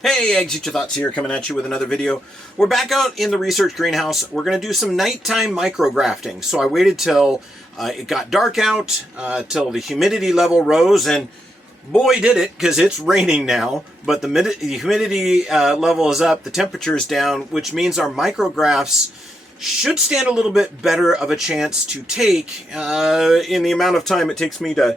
Hey, Eggs Eat Your Thoughts here, coming at you with another video. We're back out in the research greenhouse. We're going to do some nighttime micrografting. So I waited till it got dark out, till the humidity level rose, and boy did it, because it's raining now. But the humidity level is up, the temperature is down, which means our micrographs should stand a little bit better of a chance to take in the amount of time it takes me to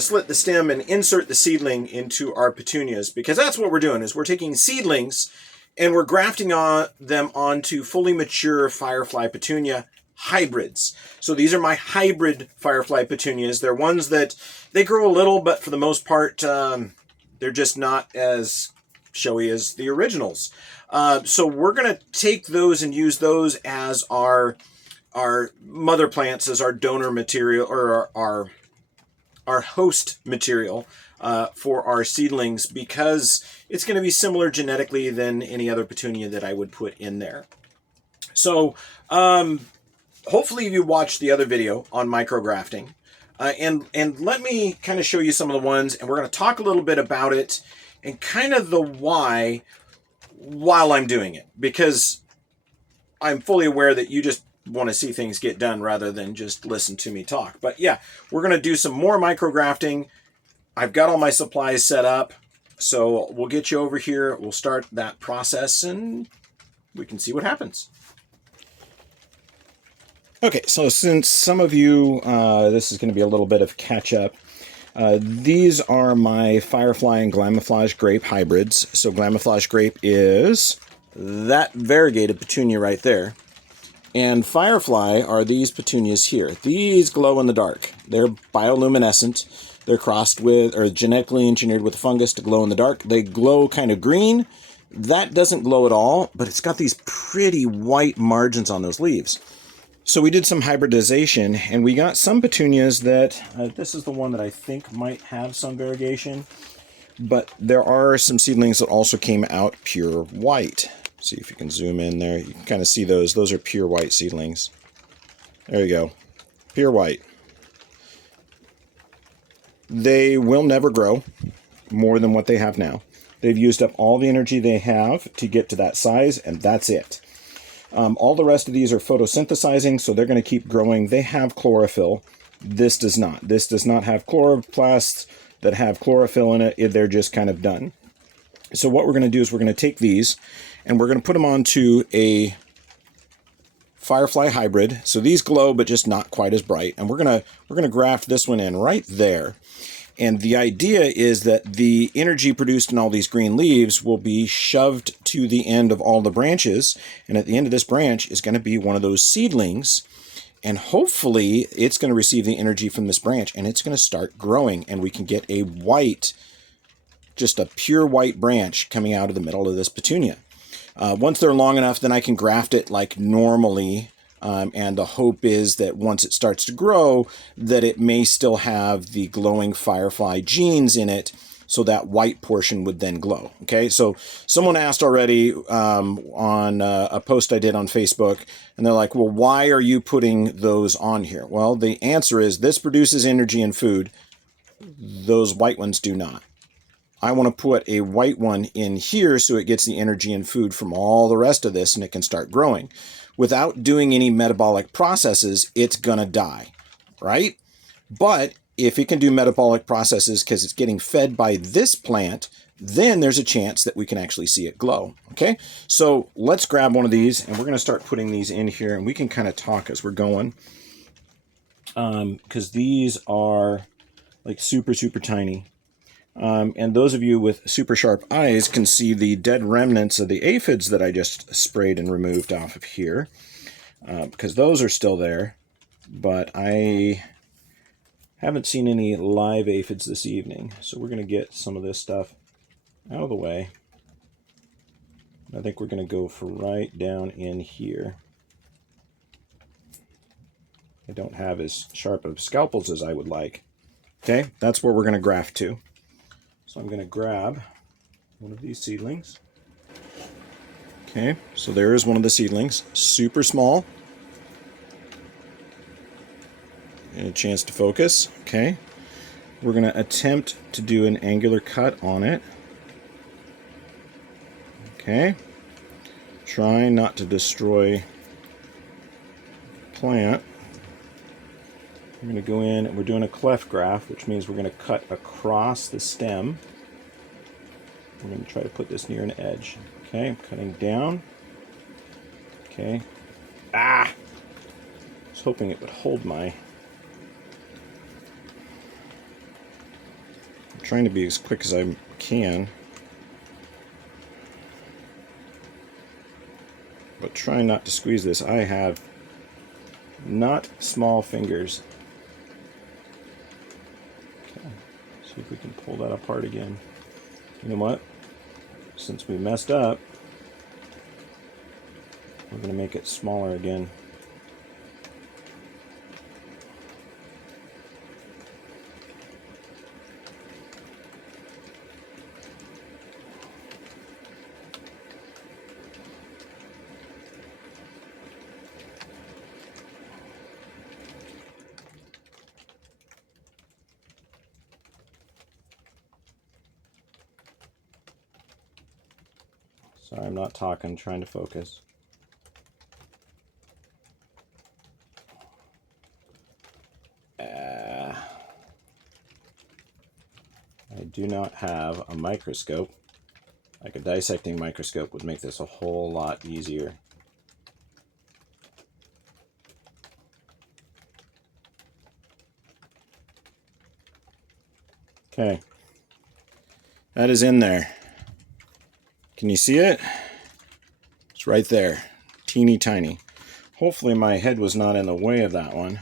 slit the stem and insert the seedling into our petunias, because that's what we're doing. Is we're taking seedlings and we're grafting them onto fully mature Firefly petunia hybrids. So these are my hybrid Firefly petunias. They're ones that they grow a little, but for the most part, they're just not as showy as the originals. So we're going to take those and use those as our mother plants, as our donor material, or our host material for our seedlings, because it's going to be similar genetically than any other petunia that I would put in there. So hopefully you watched the other video on micrografting, and let me kind of show you some of the ones, and we're going to talk a little bit about it and kind of the why while I'm doing it, because I'm fully aware that you just want to see things get done rather than just listen to me talk. But yeah, we're going to do some more micrografting. I've got all my supplies set up, so we'll get you over here. We'll start that process and we can see what happens. Okay, so since some of you, this is going to be a little bit of catch up. These are my Firefly and Glamoflage grape hybrids. So Glamoflage grape is that variegated petunia right there. And Firefly are these petunias here. These glow in the dark. They're bioluminescent. They're crossed with, or genetically engineered with a fungus to glow in the dark. They glow kind of green. That doesn't glow at all, but it's got these pretty white margins on those leaves. So we did some hybridization, and we got some petunias that, this is the one that I think might have some variegation, but there are some seedlings that also came out pure white. See if you can zoom in there. You can kind of see those. Those are pure white seedlings. There you go. Pure white. They will never grow more than what they have now. They've used up all the energy they have to get to that size, and that's it. All the rest of these are photosynthesizing, so they're going to keep growing. They have chlorophyll. This does not. This does not have chloroplasts that have chlorophyll in it. They're just kind of done. So what we're going to do is we're going to take these and we're going to put them onto a Firefly hybrid. So these glow, but just not quite as bright. And we're going to graft this one in right there. And the idea is that the energy produced in all these green leaves will be shoved to the end of all the branches. And at the end of this branch is going to be one of those seedlings. And hopefully it's going to receive the energy from this branch and it's going to start growing. And we can get a white, just a pure white branch coming out of the middle of this petunia. Once they're long enough, then I can graft it like normally. And the hope is that once it starts to grow, that it may still have the glowing Firefly genes in it, so that white portion would then glow. Okay, so someone asked already on a post I did on Facebook, and they're like, well, why are you putting those on here? Well, the answer is this produces energy and food. Those white ones do not. I want to put a white one in here so it gets the energy and food from all the rest of this and it can start growing. Without doing any metabolic processes, it's going to die, right? But if it can do metabolic processes because it's getting fed by this plant, then there's a chance that we can actually see it glow, okay? So let's grab one of these and we're going to start putting these in here and we can kind of talk as we're going, because these are like super, super tiny. And those of you with super sharp eyes can see the dead remnants of the aphids that I just sprayed and removed off of here, because those are still there, but I haven't seen any live aphids this evening. So we're going to get some of this stuff out of the way. I think we're going to go for right down in here. I don't have as sharp of scalpels as I would like. Okay, that's where we're going to graft to. So I'm going to grab one of these seedlings. Okay, so there is one of the seedlings, super small. And a chance to focus. Okay, we're going to attempt to do an angular cut on it. Okay. Trying not to destroy plant. We're going to go in and we're doing a cleft graft, which means we're going to cut across the stem. We're going to try to put this near an edge. Okay, I'm cutting down. Okay. Ah! I was hoping it would hold my... I'm trying to be as quick as I can. But trying not to squeeze this. I have not small fingers. Okay, see if we can pull that apart again. You know what? Since we messed up, we're going to make it smaller again. Sorry, I'm not talking, I'm trying to focus. I do not have a microscope. Like a dissecting microscope would make this a whole lot easier. Okay. That is in there. Can you see it? It's right there. Teeny tiny. Hopefully my head was not in the way of that one.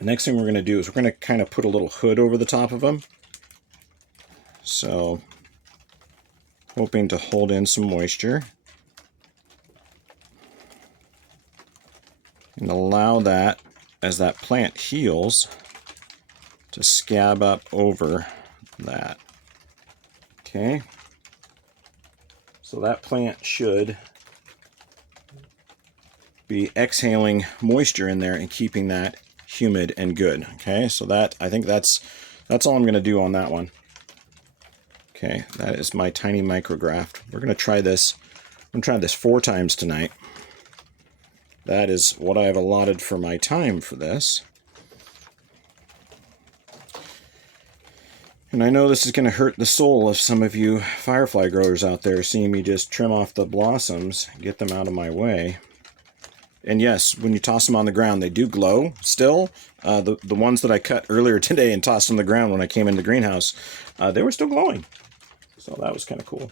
The next thing we're going to do is we're going to kind of put a little hood over the top of them. So, hoping to hold in some moisture. And allow that, as that plant heals, to scab up over that. Okay. So that plant should be exhaling moisture in there and keeping that humid and good. Okay, so that, I think that's all I'm going to do on that one. Okay, that is my tiny micrograft. We're going to try this. I'm going to try this 4 times tonight. That is what I have allotted for my time for this. And I know this is going to hurt the soul of some of you firefly growers out there seeing me just trim off the blossoms, get them out of my way. And yes, when you toss them on the ground, they do glow still. The ones that I cut earlier today and tossed on the ground when I came in the greenhouse, they were still glowing. So that was kind of cool.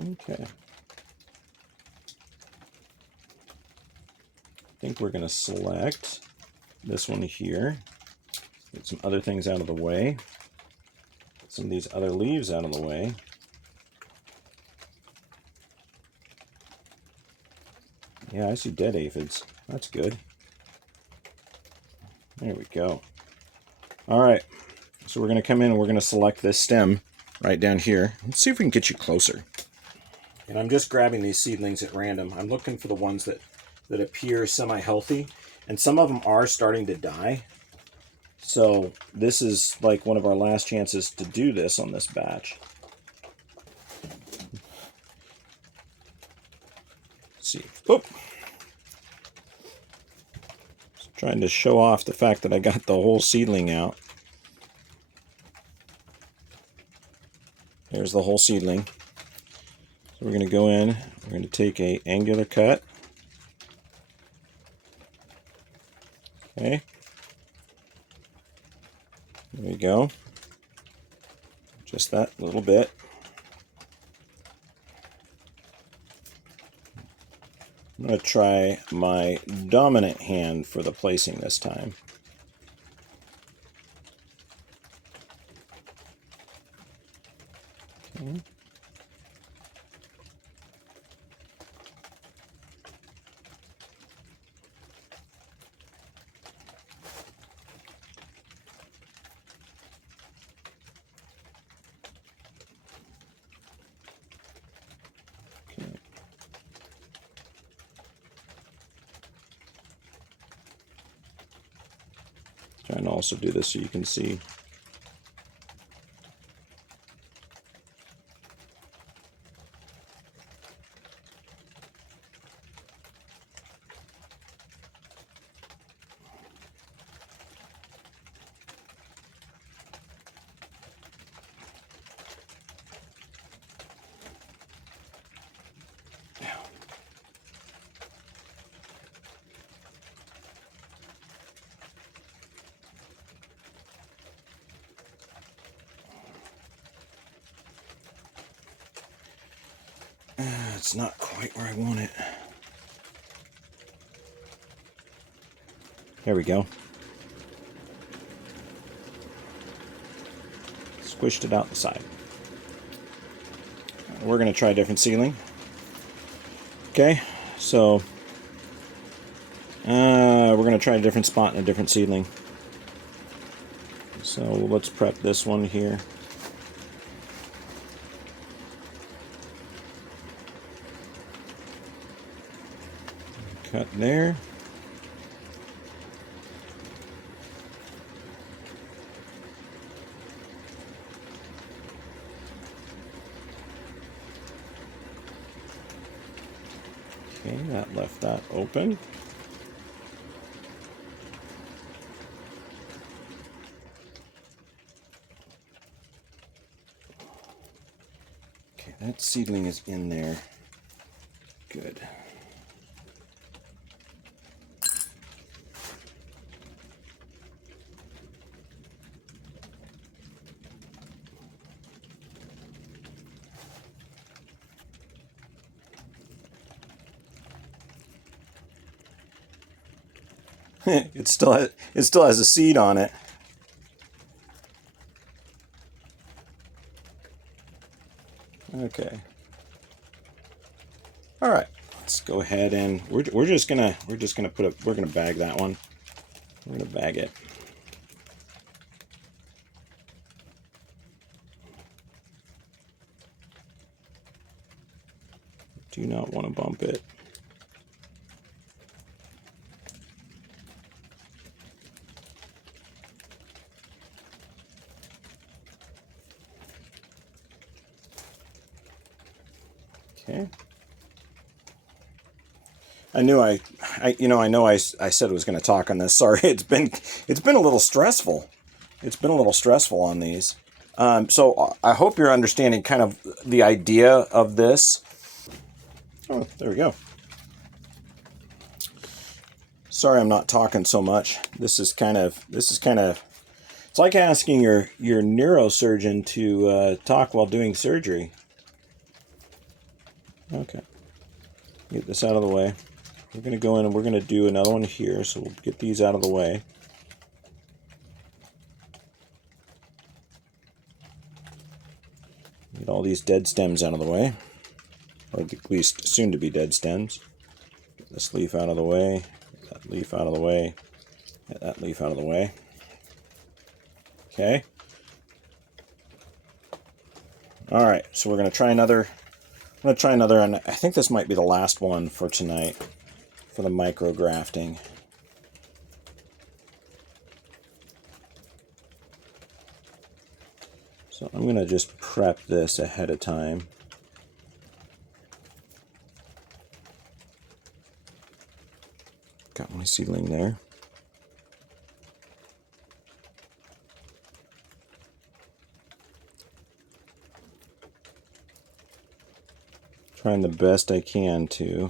Okay. I think we're going to select this one here. Get some other things out of the way. Get some of these other leaves out of the way. Yeah, I see dead aphids. That's good. There we go. All right. So we're going to come in and we're going to select this stem right down here. Let's see if we can get you closer. And I'm just grabbing these seedlings at random. I'm looking for the ones that appear semi-healthy. And some of them are starting to die. So this is like one of our last chances to do this on this batch. Let's see. Oh! Just trying to show off the fact that I got the whole seedling out. There's the whole seedling. So we're going to go in, we're going to take an angular cut. Okay. There we go. Just that little bit. I'm going to try my dominant hand for the placing this time. Okay. Trying to also do this so you can see. it's not quite where I want it. There we go. Squished it out the side. We're going to try a different seedling. Okay, so we're going to try a different spot and a different seedling. So let's prep this one here. Cut there. Okay, that left that open. Okay, that seedling is in there. Good. It still has a seed on it. Okay. All right. Let's go ahead and we're just gonna bag that one. We're gonna bag it. Do not want to bump it. Okay. I know I said I was going to talk on this. Sorry, it's been a little stressful. It's been a little stressful on these. So I hope you're understanding kind of the idea of this. Oh, there we go. Sorry, I'm not talking so much. This is kind of. It's like asking your neurosurgeon to talk while doing surgery. Okay. Get this out of the way. We're going to go in and we're going to do another one here, so we'll get these out of the way. Get all these dead stems out of the way, or at least soon to be dead stems. Get this leaf out of the way, get that leaf out of the way, get that leaf out of the way. Okay. All right, so we're going to try another. I'm going to try another, and I think this might be the last one for tonight for the micro grafting. So I'm going to just prep this ahead of time. Got my seedling there. Trying the best I can to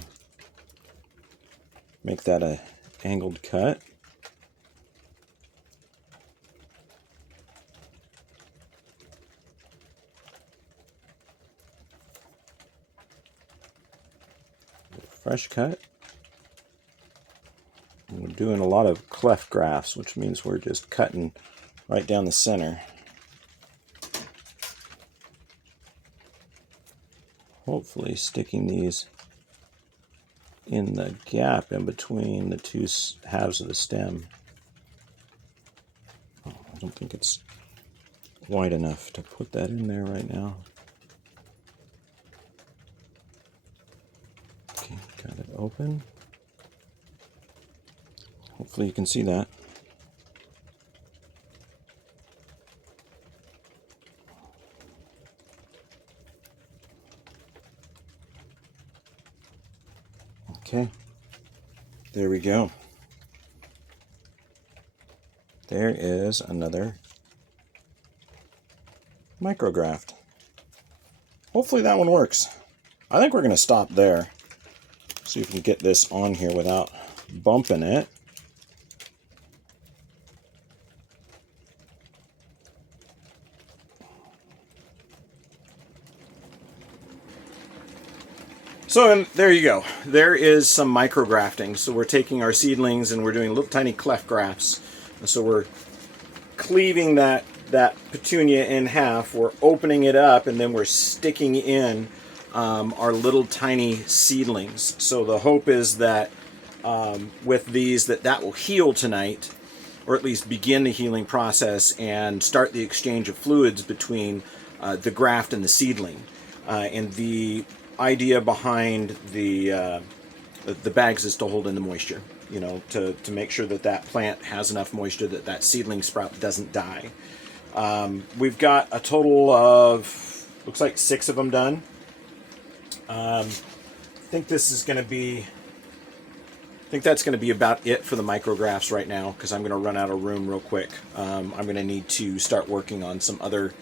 make that a angled cut. Fresh cut. And we're doing a lot of cleft grafts, which means we're just cutting right down the center. Hopefully sticking these in the gap in between the two halves of the stem. Oh, I don't think it's wide enough to put that in there right now. Okay, got it open. Hopefully you can see that. Okay, there we go. There is another micrograft. Hopefully that one works. I think we're going to stop there. See if we can get this on here without bumping it. So there you go. There is some micrografting. So we're taking our seedlings and we're doing little tiny cleft grafts. And so we're cleaving that petunia in half. We're opening it up and then we're sticking in our little tiny seedlings. So the hope is that with these that will heal tonight, or at least begin the healing process and start the exchange of fluids between the graft and the seedling. And the idea behind the bags is to hold in the moisture, to make sure that plant has enough moisture that seedling sprout doesn't die. We've got a total of, looks like 6 of them done. I think this is going to be, I think that's going to be about it for the micrographs right now, because I'm going to run out of room real quick. I'm going to need to start working on some other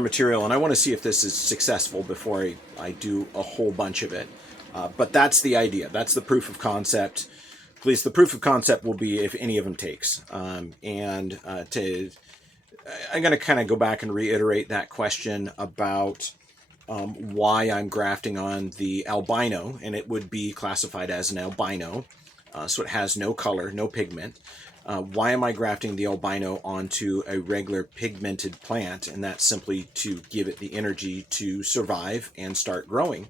material, and I want to see if this is successful before I do a whole bunch of it. But that's the idea. That's the proof of concept. At least the proof of concept will be if any of them takes. I'm going to kind of go back and reiterate that question about why I'm grafting on the albino, and it would be classified as an albino, so it has no color, no pigment. Why am I grafting the albino onto a regular pigmented plant? And that's simply to give it the energy to survive and start growing.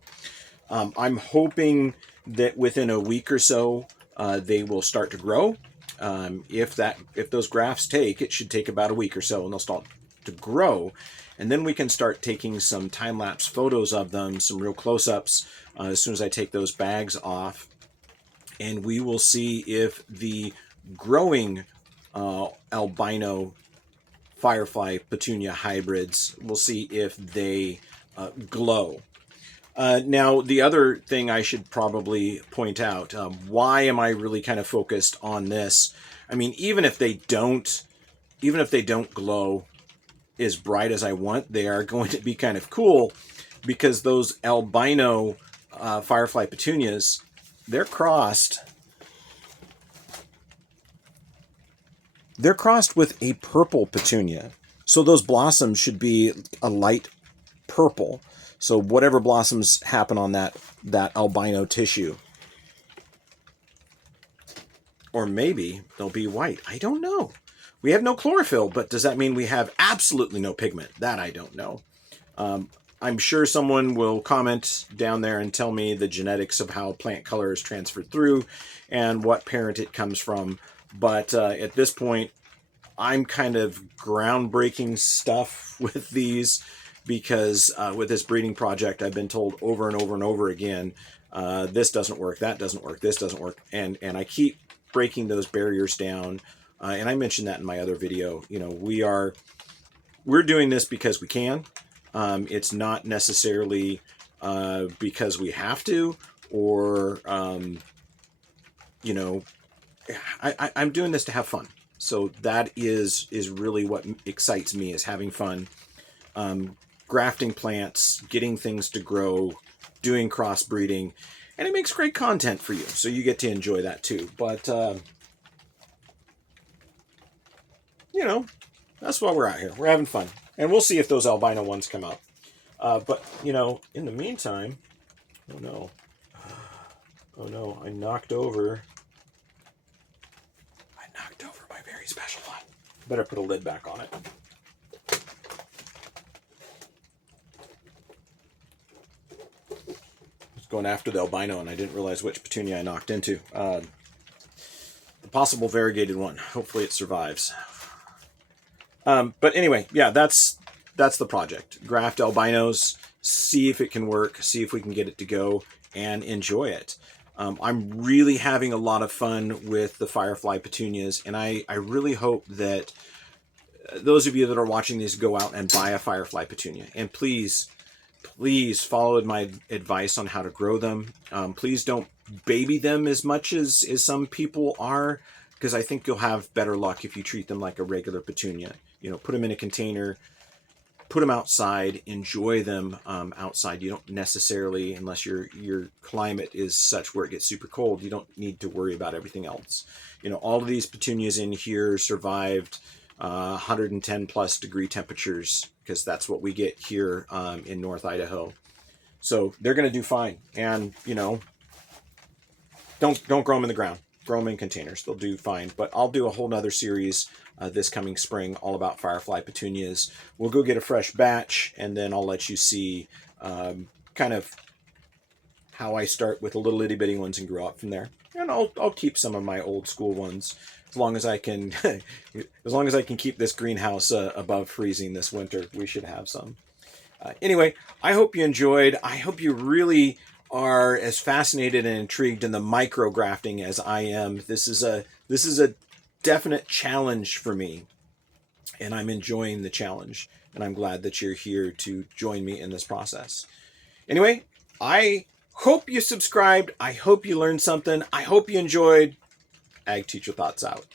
I'm hoping that within a week or so they will start to grow. If those grafts take, it should take about a week or so, and they'll start to grow. And then we can start taking some time-lapse photos of them, some real close-ups, as soon as I take those bags off. And we will see if the growing albino Firefly Petunia hybrids, we'll see if they glow. Now, the other thing I should probably point out, why am I really kind of focused on this? I mean, even if they don't glow as bright as I want, they are going to be kind of cool, because those albino Firefly Petunias, they're crossed with a purple petunia. So those blossoms should be a light purple. So whatever blossoms happen on that albino tissue. Or maybe they'll be white. I don't know. We have no chlorophyll, but does that mean we have absolutely no pigment? That I don't know. I'm sure someone will comment down there and tell me the genetics of how plant color is transferred through and what parent it comes from. But at this point, I'm kind of groundbreaking stuff with these, because with this breeding project, I've been told over and over and over again, this doesn't work, that doesn't work, this doesn't work. And I keep breaking those barriers down. And I mentioned that in my other video. We're doing this because we can. It's not necessarily because we have to, or I'm doing this to have fun. So that is really what excites me, is having fun, grafting plants, getting things to grow, doing crossbreeding, and it makes great content for you. So you get to enjoy that too. But that's why we're out here. We're having fun. And we'll see if those albino ones come out. But, in the meantime, oh no, I knocked over my very special one. Better put a lid back on it. I was going after the albino and I didn't realize which petunia I knocked into. The possible variegated one. Hopefully it survives. But anyway, yeah, that's the project. Graft albinos, see if it can work, see if we can get it to go, and enjoy it. I'm really having a lot of fun with the Firefly Petunias, and I really hope that those of you that are watching these go out and buy a Firefly Petunia. And please follow my advice on how to grow them. Please don't baby them as much as some people are, because I think you'll have better luck if you treat them like a regular petunia. Put them in a container, put them outside, enjoy them outside. You don't necessarily, unless your climate is such where it gets super cold, you don't need to worry about everything else. All of these petunias in here survived 110 plus degree temperatures, because that's what we get here in North Idaho. So they're going to do fine. And, you know, don't grow them in the ground. Grow them in containers. They'll do fine. But I'll do a whole nother series this coming spring all about Firefly petunias. We'll go get a fresh batch, and then I'll let you see kind of how I start with the little itty bitty ones and grow up from there. And I'll keep some of my old school ones as long as I can. As long as I can keep this greenhouse above freezing this winter, we should have some. Anyway, I hope you enjoyed. I hope you really are as fascinated and intrigued in the micro grafting as I am. This is a definite challenge for me, and I'm enjoying the challenge. And I'm glad that you're here to join me in this process. Anyway, I hope you subscribed. I hope you learned something. I hope you enjoyed. Ag Teacher Thoughts out.